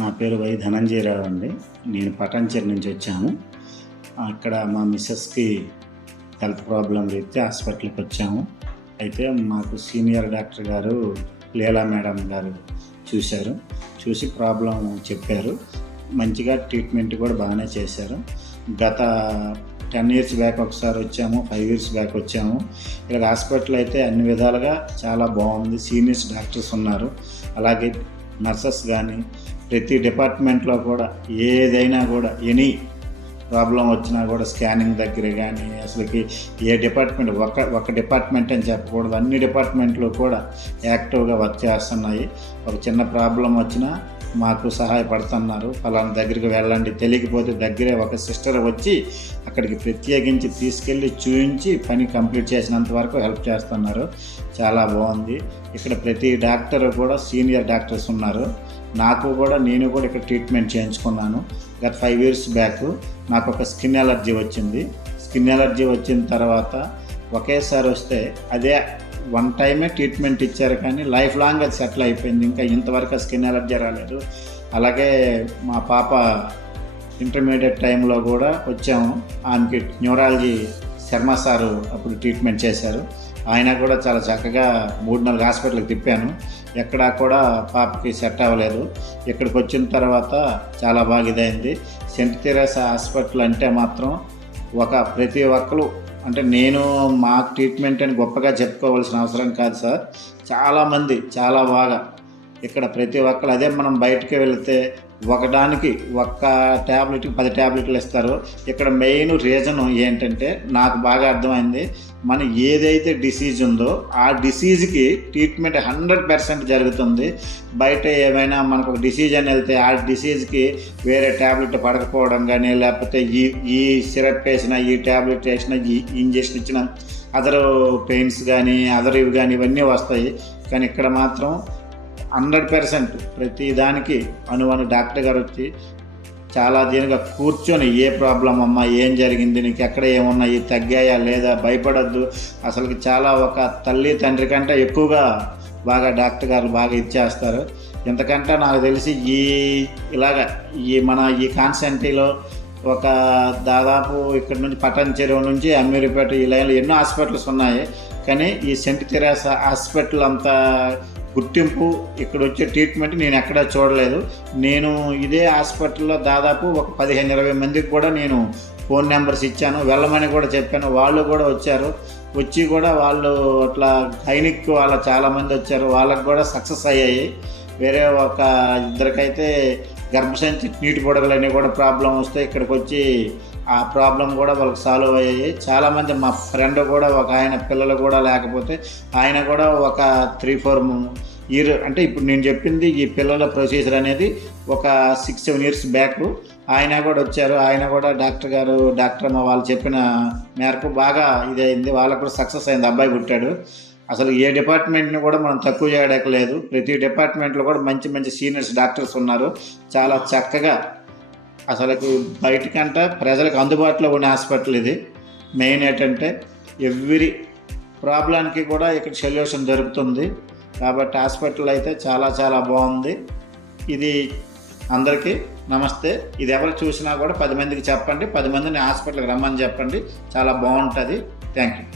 నా పేరు వై ధనంజయరావు అండి. నేను పటాన్చెరు నుంచి వచ్చాము. అక్కడ మా మిస్సెస్కి హెల్త్ ప్రాబ్లం రీత్యా హాస్పిటల్కి వచ్చాము. అయితే మాకు సీనియర్ డాక్టర్ గారు లీలా మేడం గారు చూసి ప్రాబ్లం చెప్పారు. మంచిగా ట్రీట్మెంట్ కూడా బాగానే చేశారు. గత 10 years బ్యాక్ ఒకసారి వచ్చాము, 5 years బ్యాక్ వచ్చాము. ఇక్కడ హాస్పిటల్ అయితే అన్ని విధాలుగా చాలా బాగుంది. సీనియర్స్ డాక్టర్స్ ఉన్నారు, అలాగే నర్సెస్ కానీ ప్రతి డిపార్ట్మెంట్లో కూడా ఏదైనా కూడా ఎనీ ప్రాబ్లం వచ్చినా కూడా స్కానింగ్ దగ్గర కానీ అసలుకి ఏ డిపార్ట్మెంట్ ఒక డిపార్ట్మెంట్ అని చెప్పకూడదు, అన్ని డిపార్ట్మెంట్లు కూడా యాక్టివ్గా వర్క్ చేస్తున్నాయి. ఒక చిన్న ప్రాబ్లం వచ్చినా మాకు సహాయపడుతున్నారు. ఫలానా దగ్గరికి వెళ్ళండి, తెలియకపోతే దగ్గరే ఒక సిస్టర్ వచ్చి అక్కడికి ప్రత్యేకించి తీసుకెళ్ళి చూపించి పని కంప్లీట్ చేసినంత వరకు హెల్ప్ చేస్తున్నారు. చాలా బాగుంది. ఇక్కడ ప్రతి డాక్టర్ కూడా సీనియర్ డాక్టర్స్ ఉన్నారు. నేను కూడా ఇక్కడ ట్రీట్మెంట్ చేయించుకున్నాను. గత 5 years బ్యాక్ నాకు ఒక స్కిన్ ఎలర్జీ వచ్చింది. స్కిన్ ఎలర్జీ వచ్చిన తర్వాత ఒకేసారి వస్తే అదే 1 time ట్రీట్మెంట్ ఇచ్చారు, కానీ లైఫ్ లాంగ్ అది సెటిల్ అయిపోయింది. ఇంకా ఇంతవరకు స్కిన్ ఎలర్జీ రాలేదు. అలాగే మా పాప ఇంటర్మీడియట్ టైంలో కూడా వచ్చాము. ఆమెకి న్యూరాలజీ శర్మ సారు అప్పుడు ట్రీట్మెంట్ చేశారు. ఆయన కూడా చాలా చక్కగా 3-4 హాస్పిటల్కి తిప్పాను. ఎక్కడా కూడా పాపకి సెట్ అవ్వలేదు. ఇక్కడికి వచ్చిన తర్వాత చాలా బాగా ఇదైంది. సెంట్ తెరేసా హాస్పిటల్ అంటే మాత్రం ప్రతి ఒక్కరు అంటే నేను మా ట్రీట్మెంట్ అని గొప్పగా చెప్పుకోవాల్సిన అవసరం కాదు సార్. చాలామంది చాలా బాగా ఇక్కడ ప్రతి ఒక్కరు అదే మనం బయటకు వెళితే ఒకదానికి ఒక్క ట్యాబ్లెట్కి 10 ట్యాబ్లెట్లు ఇస్తారు. ఇక్కడ మెయిన్ రీజన్ ఏంటంటే నాకు బాగా అర్థమైంది, మనం ఏదైతే డిసీజ్ ఉందో ఆ డిసీజ్కి ట్రీట్మెంట్ 100% జరుగుతుంది. బయట ఏమైనా మనకు ఒక డిసీజ్ అని వెళ్తే ఆ డిసీజ్కి వేరే ట్యాబ్లెట్ పడకపోవడం కానీ, లేకపోతే ఈ సిరప్ వేసిన, ఈ ట్యాబ్లెట్ వేసిన, ఈ ఇంజెక్షన్ ఇచ్చిన అదర్ పెయిన్స్ కానీ ఇవి కానీ ఇవన్నీ వస్తాయి. కానీ ఇక్కడ మాత్రం 100% ప్రతి దానికి అనువను డాక్టర్ గారు వచ్చి చాలా దీనిగా కూర్చొని ఏ ప్రాబ్లం అమ్మా, ఏం జరిగింది, నీకు ఎక్కడ ఏమున్నాయి, తగ్గాయా లేదా, భయపడద్దు, అసలుకి చాలా ఒక తల్లి తండ్రి కంటే ఎక్కువగా బాగా డాక్టర్ గారు బాగా ఇచ్చేస్తారు. ఎంతకంటే నాకు తెలిసి మన ఈ కాన్సెంట్రీలో దాదాపు ఇక్కడ నుంచి పటాన్చెరు నుంచి అమీర్పేట ఈ లైన్లో ఎన్నో హాస్పిటల్స్ ఉన్నాయి. కానీ ఈ సెంట్ తెరేసా హాస్పిటల్ అంత గుర్తింపు, ఇక్కడ వచ్చే ట్రీట్మెంట్ నేను ఎక్కడా చూడలేదు. నేను ఇదే హాస్పిటల్లో దాదాపు ఒక 15-20 మందికి కూడా నేను ఫోన్ నెంబర్స్ ఇచ్చాను, వెళ్ళమని కూడా చెప్పాను. వాళ్ళు కూడా వచ్చి కూడా వాళ్ళు అట్లా గైనిక్ వాళ్ళ చాలామంది వచ్చారు, వాళ్ళకు కూడా సక్సెస్ అయ్యాయి. వేరే ఒక 2 గర్భసంచి నీటి పొడగలన్నీ కూడా ప్రాబ్లం వస్తే ఇక్కడికి వచ్చి ఆ ప్రాబ్లం కూడా వాళ్ళకి సాల్వ్ అయ్యాయి. చాలామంది మా ఫ్రెండ్ కూడా ఆయన పిల్లలు కూడా లేకపోతే ఆయన కూడా 3-4 years అంటే ఇప్పుడు నేను చెప్పింది ఈ పిల్లల ప్రొసీజర్ అనేది 6-7 years బ్యాక్ ఆయన కూడా వచ్చారు. ఆయన కూడా డాక్టర్ అమ్మ వాళ్ళు చెప్పిన మేరకు బాగా ఇదైంది. వాళ్ళకు కూడా సక్సెస్ అయింది, అబ్బాయి పుట్టాడు. అసలు ఏ డిపార్ట్మెంట్ని కూడా మనం తక్కువ చేయడానికి ప్రతి డిపార్ట్మెంట్లో కూడా మంచి సీనియర్స్ డాక్టర్స్ ఉన్నారు. చాలా చక్కగా అసలుకి బయటకంటే ప్రజలకు అందుబాటులో ఉన్న హాస్పిటల్ ఇది. మెయిన్ ఏంటంటే ఎవ్రీ ప్రాబ్లానికి కూడా ఇక్కడ సొల్యూషన్ దొరుకుతుంది. కాబట్టి హాస్పిటల్ అయితే చాలా చాలా బాగుంది. ఇది అందరికీ నమస్తే. ఇది ఎవరు చూసినా కూడా 10 మందికి చెప్పండి, 10 మందిని హాస్పిటల్కి రమ్మని చెప్పండి. చాలా బాగుంటుంది. Thank you.